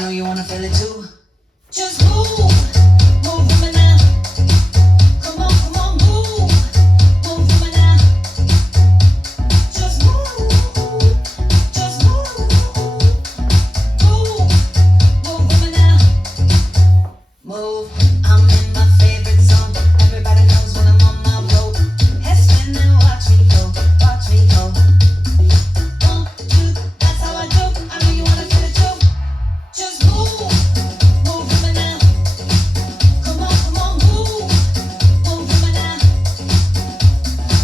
know you wanna feel it too. Just move, move woman now. Come on, move, move woman now. Just move, move woman now. Move, I'm in my favorite zone. Everybody knows when I'm on my road. Head spin and watch me go, watch me go. 1, 2, that's how I do. I know you wanna feel it too. Just move woman now. Come on, move woman now.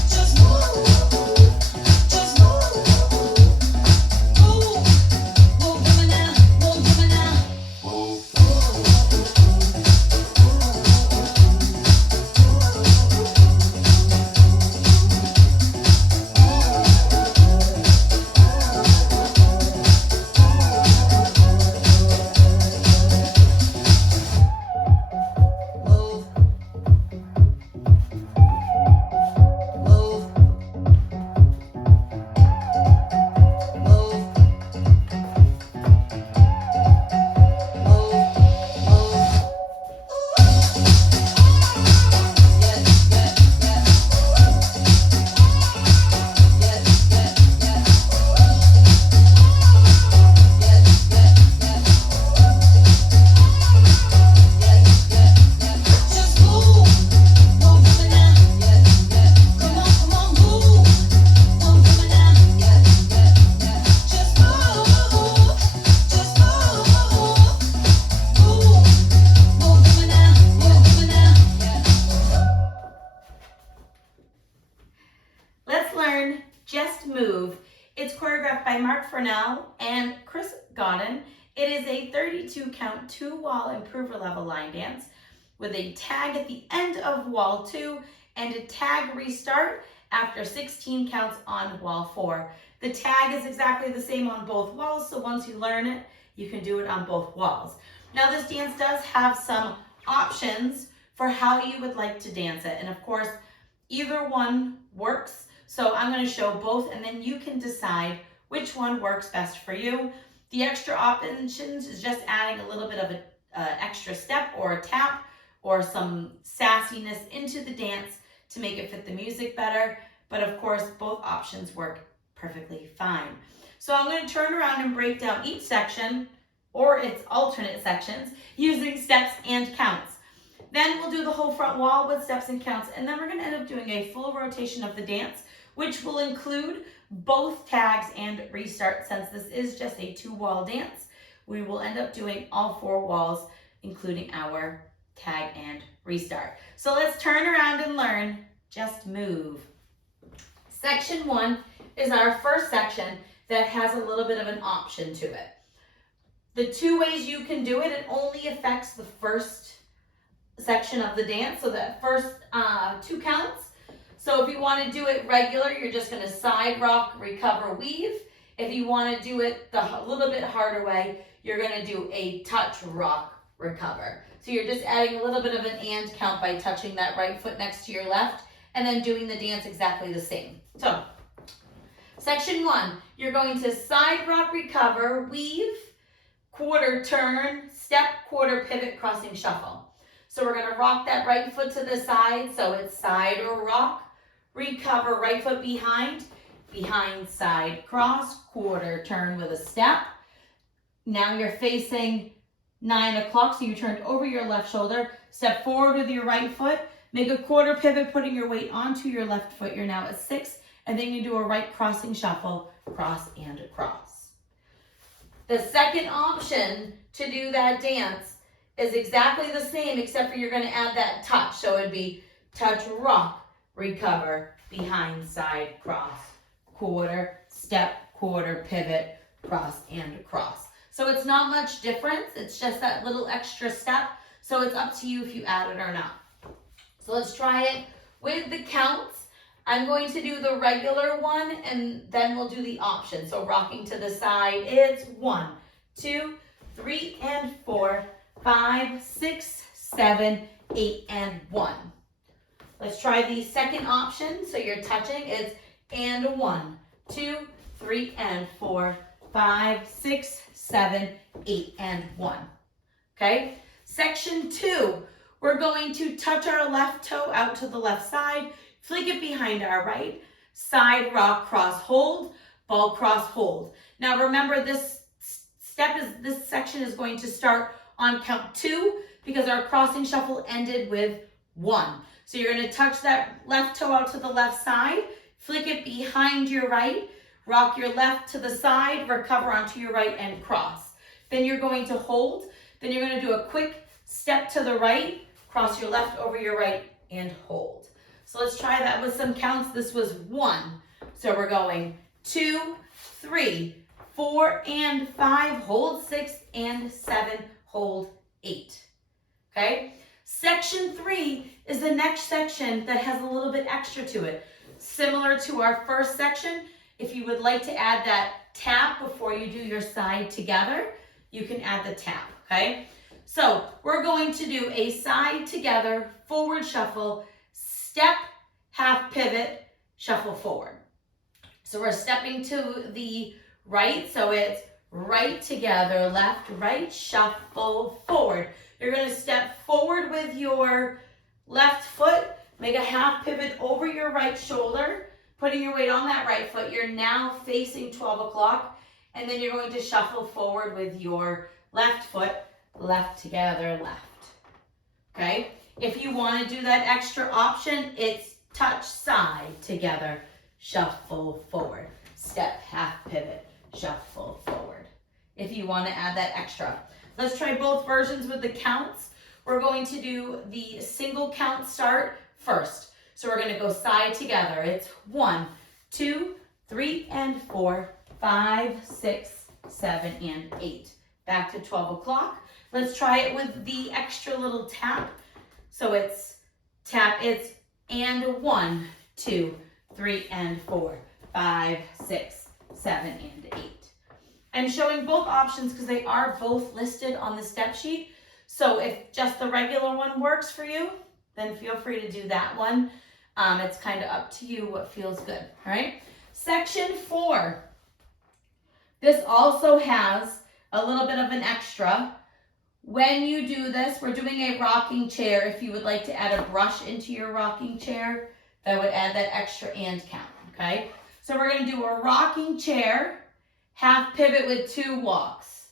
Just move woman now, move woman now. Move, just move woman now. Come on, move woman now. Just move woman now, woman now. Let's learn Just Move. It's choreographed by Furnell and Godden. It is a 32 count 2-wall improver level line dance with a tag at the end of wall 2 and a tag restart after 16 counts on wall 4. The tag is exactly the same on both walls, so once you learn it, you can do it on both walls. Now this dance does have some options for how you would like to dance it, and of course either one works. So I'm going to show both and then you can decide which one works best for you. The extra options is just adding a little bit of an extra step or a tap or some sassiness into the dance to make it fit the music better. But of course, both options work perfectly fine. So I'm going to turn around and break down each section or its alternate sections using steps and counts. Then we'll do the whole front wall with steps and counts, and then we're going to end up doing a full rotation of the dance, which will include both tags and restart. Since this is just a 2-wall dance, we will end up doing all 4 walls, including our tag and restart. So let's turn around and learn Just Move. Section 1 is our first section that has a little bit of an option to it. The 2 ways you can do it, it only affects the first section of the dance, so that first 2 counts. So if you want to do it regular, you're just going to side rock, recover, weave. If you want to do it the little bit harder way, you're going to do a touch, rock, recover. So you're just adding a little bit of an and count by touching that right foot next to your left and then doing the dance exactly the same. So section 1, you're going to side rock, recover, weave, quarter turn, step, quarter pivot, crossing shuffle. So we're going to rock that right foot to the side, so it's side or rock, recover, right foot behind, side, cross, quarter turn with a step. Now you're facing 9 o'clock, so you turned over your left shoulder, step forward with your right foot, make a quarter pivot, putting your weight onto your left foot. You're now at 6, and then you do a right crossing shuffle, cross and across. The second option to do that dance is exactly the same, except for you're going to add that touch. So it'd be touch, rock, recover, behind, side, cross, quarter, step, quarter, pivot, cross, and across. So it's not much difference. It's just that little extra step. So it's up to you if you add it or not. So let's try it with the counts. I'm going to do the regular one and then we'll do the option. So rocking to the side, it's 1, 2, 3, and 4, 5, 6, 7, 8, and 1. Let's try the second option. So you're touching, it's and 1, 2, 3, and 4, 5, 6, 7, 8, and 1. Okay? Section 2, we're going to touch our left toe out to the left side, flick it behind our right, side rock cross hold, ball cross hold. Now remember this section is going to start on count 2 because our crossing shuffle ended with 1. So you're going to touch that left toe out to the left side, flick it behind your right, rock your left to the side, recover onto your right and cross. Then you're going to hold. Then you're going to do a quick step to the right, cross your left over your right and hold. So let's try that with some counts. This was 1. So we're going 2, 3, 4, and 5, hold 6, and 7, hold 8. Okay? Section 3 is the next section that has a little bit extra to it. Similar to our first section, if you would like to add that tap before you do your side together, you can add the tap, okay? So we're going to do a side together, forward shuffle, step, half pivot, shuffle forward. So we're stepping to the right, so it's right together, left, right, shuffle, forward. You're going to step forward with your left foot, make a half pivot over your right shoulder, putting your weight on that right foot. You're now facing 12 o'clock, and then you're going to shuffle forward with your left foot, left together, left. Okay? If you want to do that extra option, it's touch side together, shuffle forward, step, half pivot, shuffle forward. If you want to add that extra. Let's try both versions with the counts. We're going to do the single count start first. So we're going to go side together. It's 1, 2, 3, and 4, 5, 6, 7, and 8. Back to 12 o'clock. Let's try it with the extra little tap. So it's tap, it's and 1, 2, 3, and 4, 5, 6, 7, and 8. I'm showing both options because they are both listed on the step sheet. So if just the regular one works for you, then feel free to do that one. It's kind of up to you what feels good, all right? Section 4. This also has a little bit of an extra. When you do this, we're doing a rocking chair. If you would like to add a brush into your rocking chair, that would add that extra and count, okay? So we're going to do a rocking chair, half pivot with 2 walks,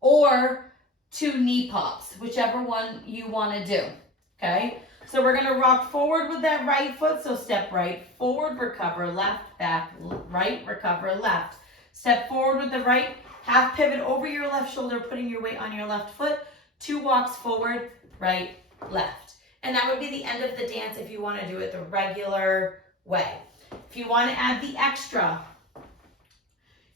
or 2 knee pops, whichever one you want to do, okay? So we're going to rock forward with that right foot, so step right, forward, recover, left, back, right, recover, left. Step forward with the right, half pivot over your left shoulder, putting your weight on your left foot, 2 walks forward, right, left. And that would be the end of the dance if you want to do it the regular way. If you want to add the extra,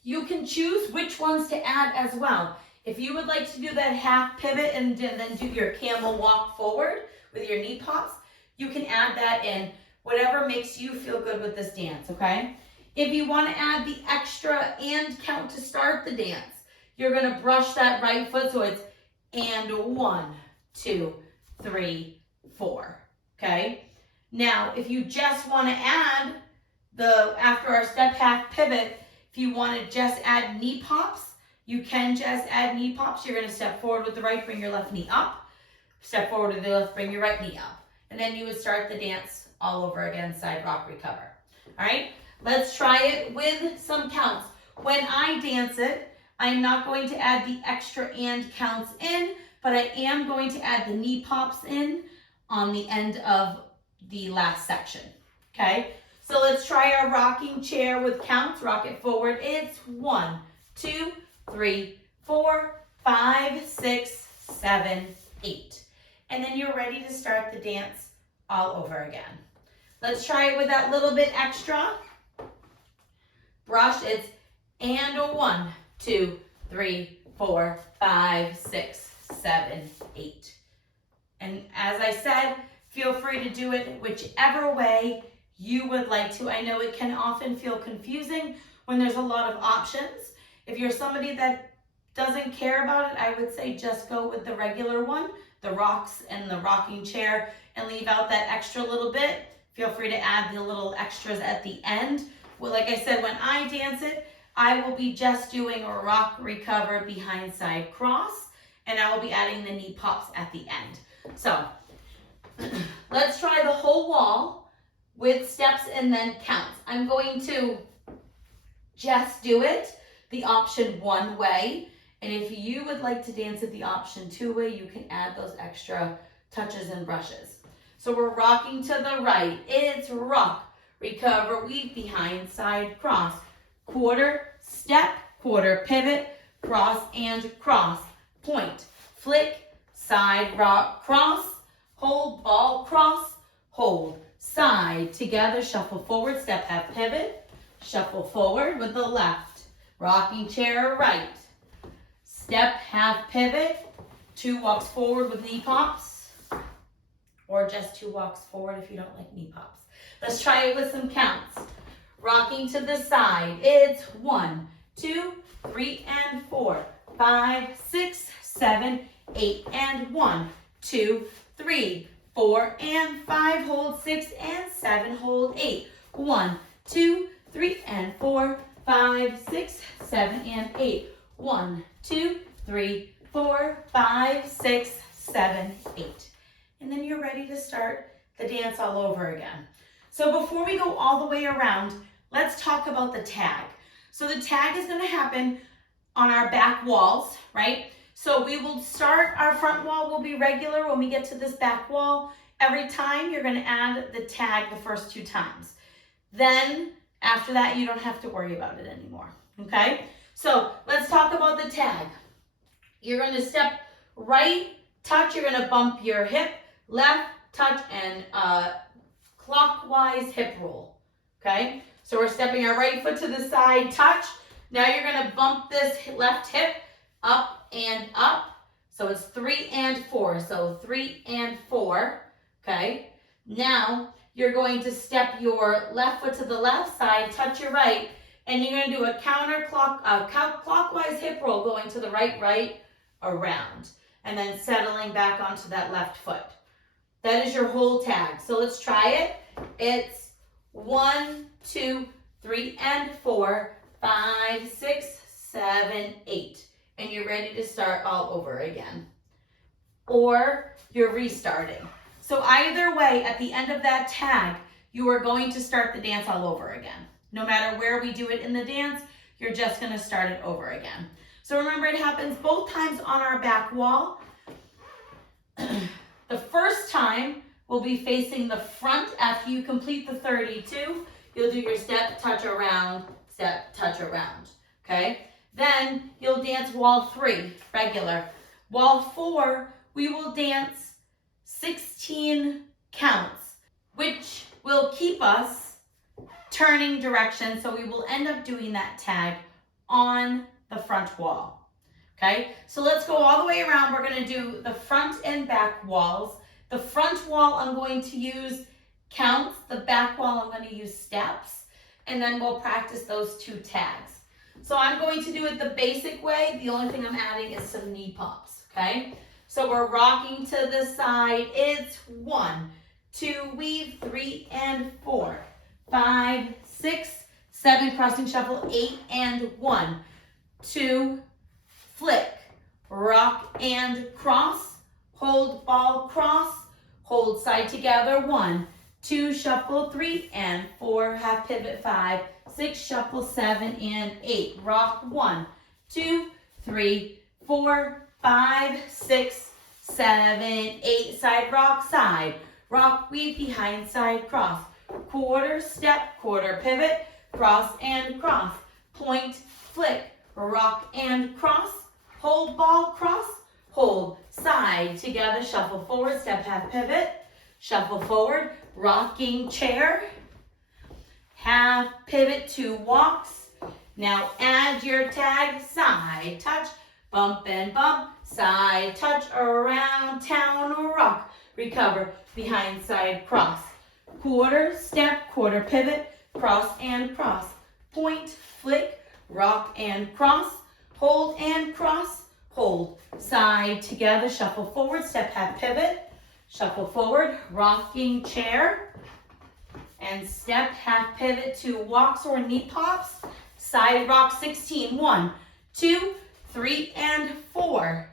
you can choose which ones to add as well. If you would like to do that half pivot and then do your camel walk forward with your knee pops, you can add that in, whatever makes you feel good with this dance, okay? If you want to add the extra and count to start the dance, you're going to brush that right foot, so it's and 1, 2, 3, 4, okay? Now, if you just want to add after our step half pivot, if you want to just add knee pops, you can just add knee pops. You're going to step forward with the right, bring your left knee up. Step forward with the left, bring your right knee up. And then you would start the dance all over again, side rock, recover. All right, let's try it with some counts. When I dance it, I'm not going to add the extra and counts in, but I am going to add the knee pops in on the end of the last section, okay? So let's try our rocking chair with counts. Rock it forward. It's 1, 2, 3, 4, 5, 6, 7, 8. And then you're ready to start the dance all over again. Let's try it with that little bit extra. Brush, it's and 1, 2, 3, 4, 5, 6, 7, 8. And as I said, feel free to do it whichever way you would like to. I know it can often feel confusing when there's a lot of options. If you're somebody that doesn't care about it, I would say just go with the regular one, the rocks and the rocking chair, and leave out that extra little bit. Feel free to add the little extras at the end. Well, like I said, when I dance it, I will be just doing a rock, recover, behind, side, cross, and I will be adding the knee pops at the end. So let's try the whole wall with steps and then counts. I'm going to just do it the option 1 way. And if you would like to dance it the option 2 way, you can add those extra touches and brushes. So we're rocking to the right. It's rock, recover, weave, behind, side, cross, quarter, step, quarter, pivot, cross and cross, point, flick, side, rock, cross, hold, ball, cross, hold, side, together, shuffle forward, step, half pivot, shuffle forward with the left, rocking chair right, step, half pivot, 2 walks forward with knee pops, or just 2 walks forward if you don't like knee pops. Let's try it with some counts. Rocking to the side, it's 1, 2, 3, and 4, 5, 6, 7, 8, and 1, 2, 3, 4, and 5, hold 6, and 7, hold 8, 1, 2, 3, and 4, 5, 6, 7, and 8, 1, 2, 3, 4, 5, 6, 7, 8. And then you're ready to start the dance all over again. So before we go all the way around, let's talk about the tag. So the tag is going to happen on our back walls, right? So we will start, our front wall will be regular when we get to this back wall. Every time you're going to add the tag the first 2 times. Then after that, you don't have to worry about it anymore, okay? So let's talk about the tag. You're going to step right, touch, you're going to bump your hip, left, touch, and clockwise hip roll, okay? So we're stepping our right foot to the side, touch. Now you're going to bump this left hip up and up. So it's 3 and 4. So 3 and 4, okay? Now you're going to step your left foot to the left side, touch your right, and you're going to do a clockwise hip roll going to the right, around, and then settling back onto that left foot. That is your whole tag. So let's try it. It's 1, 2, 3, and 4, 5, 6, 7, 8. And you're ready to start all over again. Or you're restarting. So either way, at the end of that tag, you are going to start the dance all over again. No matter where we do it in the dance, you're just going to start it over again. So remember, it happens both times on our back wall. The first time will be facing the front. After you complete the 32, you'll do your step, touch around, okay? Then you'll dance wall 3, regular. Wall 4, we will dance 16 counts, which will keep us turning direction. So we will end up doing that tag on the front wall. Okay, so let's go all the way around. We're going to do the front and back walls. The front wall, I'm going to use counts. The back wall, I'm going to use steps. And then we'll practice those 2 tags. So I'm going to do it the basic way. The only thing I'm adding is some knee pops, okay? So we're rocking to the side. It's 1, 2, weave, 3 and 4, 5, 6, 7, crossing shuffle, 8 and 1, 2, flick, rock and cross, hold, ball, cross, hold, side together, 1, 2, shuffle, 3 and 4, half pivot, 5, 6, shuffle, 7 and 8, rock, 1, 2, 3, 4, 5, 6, 7, 8, side, rock, weave, behind, side, cross, quarter, step, quarter, pivot, cross and cross, point, flick, rock and cross, hold, ball, cross, hold, side, together, shuffle forward, step, half pivot, shuffle forward, rocking chair, half pivot, 2 walks. Now add your tag, side, touch, bump and bump, side, touch, around, town, rock, recover, behind, side, cross, quarter, step, quarter, pivot, cross and cross, point, flick, rock and cross, hold and cross, hold, side, together, shuffle forward, step, half pivot, shuffle forward, rocking chair, and step, half pivot, 2 walks or knee pops, Side rock 16. 1, 2, 3, and 4.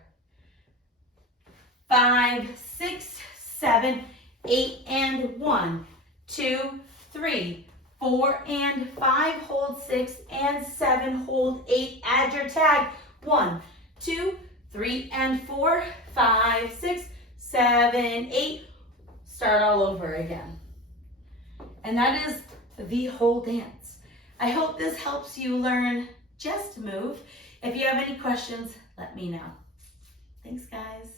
5, 6, 7, 8, and 1, 2, 3, 4, and 5. Hold 6 and 7. Hold 8. Add your tag. 1, 2, 3, and 4, 5, 6, 7, 8. Start all over again. And that is the whole dance. I hope this helps you learn Just Move. If you have any questions, let me know. Thanks, guys.